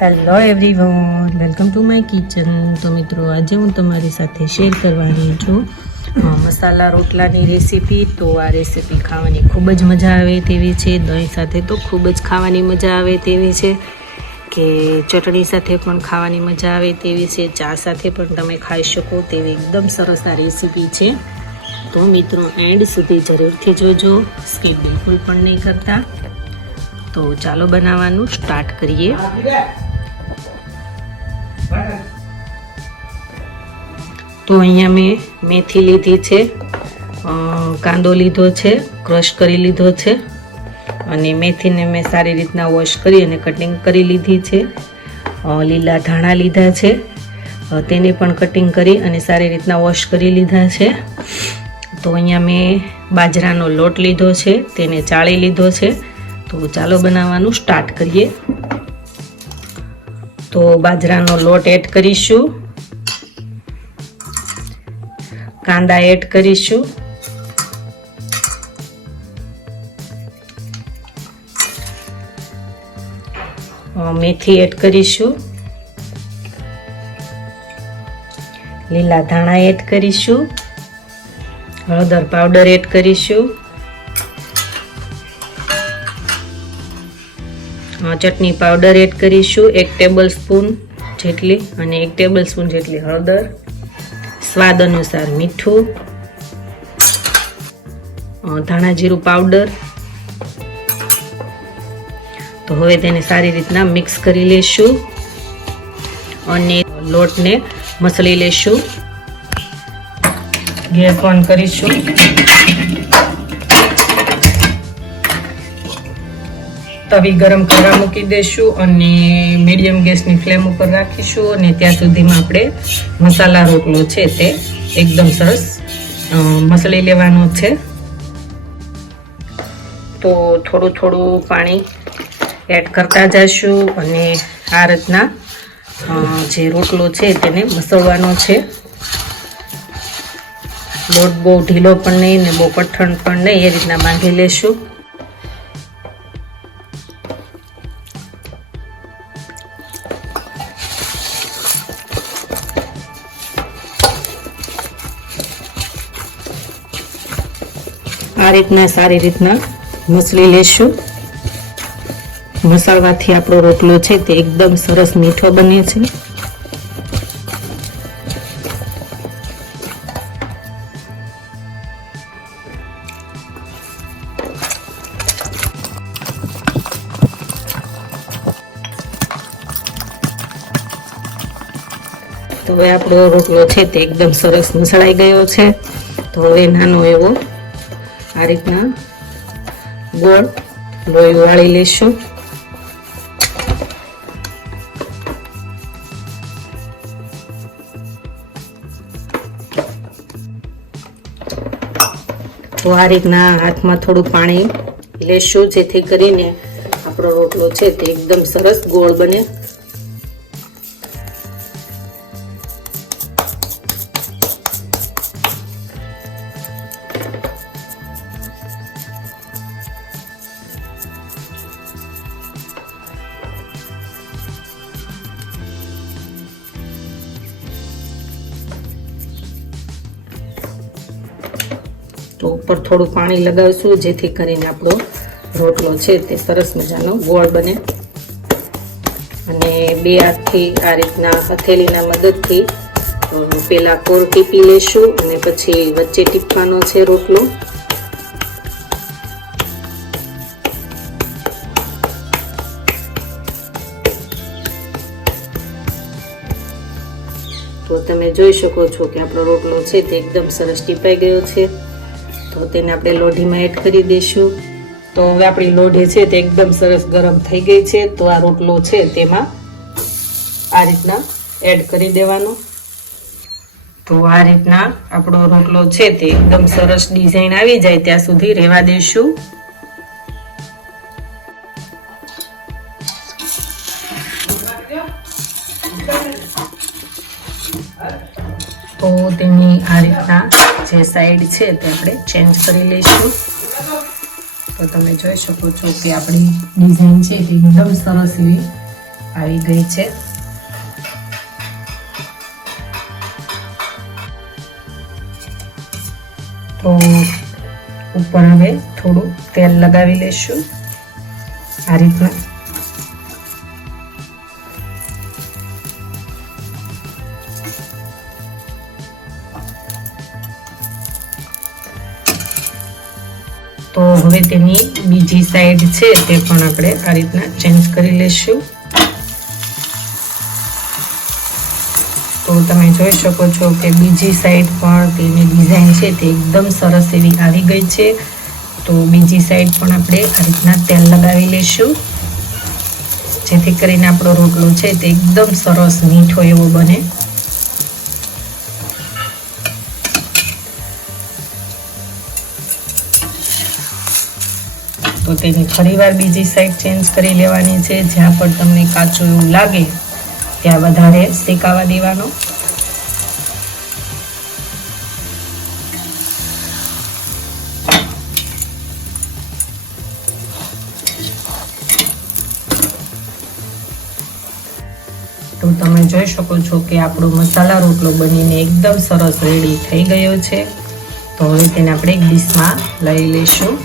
Hello everyone welcome to my kitchen તો મિત્રો, આજે હું તમારી સાથે શેર કરવાની છું મસાલા રોટલાની રેસીપી તો આ રેસીપી ખાવાની ખૂબ જ મજા આવે તેવી છે. દહીં સાથે તો ખૂબ જ ખાવાની મજા આવે તેવી છે. કે ચટણી સાથે પણ ખાવાની મજા આવે તેવી છે. ચા સાથે પણ તમે ખાઈ શકો તેવી એકદમ સરસ આ રેસીપી છે. તો મિત્રો એન્ડ સુધી જરૂરથી જોજો. સ્કીપ બિલકુલ પણ નહીં કરતા. તો ચાલો બનાવવાનું સ્ટાર્ટ કરીએ. તો અહીંયા મેં મેથી લીધી છે કાંદો લીધો છે, ક્રશ કરી લીધો છે, અને મેથીને મેં સારી રીતના વોશ કરી અને કટિંગ કરી લીધી છે લીલા ધાણા લીધા છે તેને પણ કટિંગ કરી અને સારી રીતના વોશ કરી લીધા છે. તો અહીંયા મેં બાજરાનો લોટ લીધો છે, તેને ચાળી લીધો છે. તો ચાલો બનાવવાનું સ્ટાર્ટ કરીએ. તો બાજરાનો લોટ એડ કરીશું. કાંદા એડ કરીશું. મેથી એડ કરીશું. લીલા ધાણા એડ કરીશું. હળદર પાવડર એડ કરીશું. ચટણી પાવડર એડ કરીશું, એક ટેબલ સ્પૂન જેટલી અને એક ટેબલ સ્પૂન જેટલી હળદર. સ્વાદ અનુસાર મીઠું. ધાણા જીરું પાવડર તો હવે તેને સારી રીતના મિક્સ કરી લેશું અને લોટને મસળી લેશું. ગેસ ઓન કરીશું. તવી ગરમ કરવા મૂકી દઈશું અને મીડિયમ ગેસની ફ્લેમ ઉપર રાખીશું અને ત્યાં સુધીમાં આપણે મસાલા રોટલો છે તે એકદમ સરસ મસળી લેવાનો છે. તો થોડું થોડું પાણી એડ કરતા જઈશું અને આ રીતના જે રોટલો છે તેને મસળવાનો છે. લોટ બહુ ઢીલો પણ નહીં ને બહુ કઠણ પણ નહીં, એ રીતના બાંધી લેશું. આ રીતના, સારી રીતના મસળી લેશું. મસાળવાથી આપણો રોટલો છે તે એકદમ સરસ મીઠો બને છે. તો હવે આપણો રોટલો છે તે એકદમ સરસ મસળાઈ ગયો છે. તો હવે નાનો એવો આ રીતના ગોળ લોહી વાળી લેશું. તો આ રીતના હાથમાં થોડું પાણી લેશું, જેથી કરીને આપણો રોટલો છે તે એકદમ સરસ ગોળ બને. તો ઉપર થોડું પાણી લગાવીશું, જેથી કરીને આપણો રોટલો છે તે સરસ મજાનો ગોળ બને. અને બે હાથથી આ રીતના હથેલીના મદદથી પહેલાં કોર ટીપી લેશું અને પછી વચ્ચે ટીપવાનો છે રોટલો. તો તમે જોઈ શકો છો કે આપણો રોટલો છે તે એકદમ સરસ ટીપાઈ ગયો છે. તેને આપણે લોઢીમાં એડ કરી દઈશું. તો હવે આપણી લોઢી છે તે એકદમ સરસ ગરમ થઈ ગઈ છે. તો આ રોટલો છે તેમાં આ રીતના એડ કરી દેવાનો. તો આ રીતના આપણો રોટલો છે તે એકદમ સરસ ડિઝાઇન આવી જાય ત્યાં સુધી રહેવા દઈશું. તો તેની આ રીતના જે સાઈડ છે તે આપણે ચેન્જ કરી લઈશું. તો તમે જોઈ શકો છો કે આપણી ડિઝાઇન છે તે એકદમ સરસ એવી આવી ગઈ છે. તો ઉપર હવે થોડું તેલ લગાવી લઈશું આ રીતના. તો હવે તેની બીજી સાઈડ છે તે પણ આપણે આ રીતના ચેન્જ કરી લેશું. તો તમે જોઈ શકો છો કે બીજી સાઈડ પણ તેની ડિઝાઇન છે તે એકદમ સરસ એવી આવી ગઈ છે. તો બીજી સાઈડ પણ આપણે આ રીતના તેલ લગાવી લેશું. જેથી કરીને આપણો રોટલો છે તે એકદમ સરસ મીઠો એવો બને. તો તેની ફરીવાર બીજી સાઈડ ચેન્જ કરી લેવાની છે. જ્યાં પણ તમને કાચું એવું લાગે, ત્યાં વધારે શેકાવા દેવાનો. તો તમે જોઈ શકો છો કે આપણો મસાલા રોટલો બનીને એકદમ સરસ રેડી થઈ ગયો છે. તો હવે તેને આપણે એક ડીશમાં લઈ લઈશું.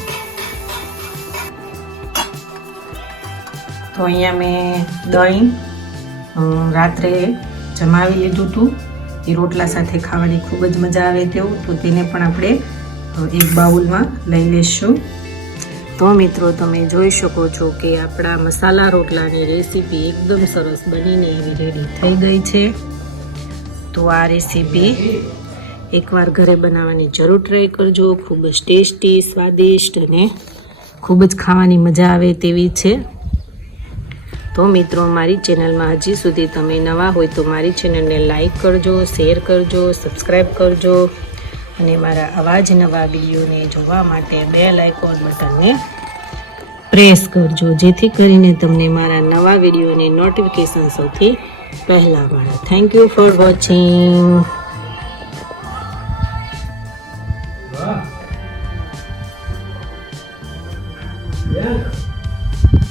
તો અહીંયા મેં દહીં રાત્રે જમાવી લીધું હતું એ રોટલા સાથે ખાવાની ખૂબ જ મજા આવે તેવું. તો તેને પણ આપણે એક બાઉલમાં લઈ લઈશું તો મિત્રો, તમે જોઈ શકો છો કે આપણા મસાલા રોટલાની રેસીપી એકદમ સરસ બનીને એવી રેડી થઈ ગઈ છે. તો આ રેસીપી એકવાર ઘરે બનાવવાની જરૂર ટ્રાય કરજો. ખૂબ જ ટેસ્ટી, સ્વાદિષ્ટ અને ખૂબ જ ખાવાની મજા આવે તેવી છે. તો મિત્રો, મારી ચેનલમાં હજી સુધી તમે નવા હોય તો મારી ચેનલને લાઈક કરજો, શેર કરજો સબસ્ક્રાઈબ કરજો અને મારા આવા જ નવા વિડીયોને જોવા માટે બેલ આઇકોન બટનને પ્રેસ કરજો. જેથી કરીને તમને મારા નવા વિડીયોની નોટિફિકેશન સૌથી પહેલાં મળે. Thank you for watching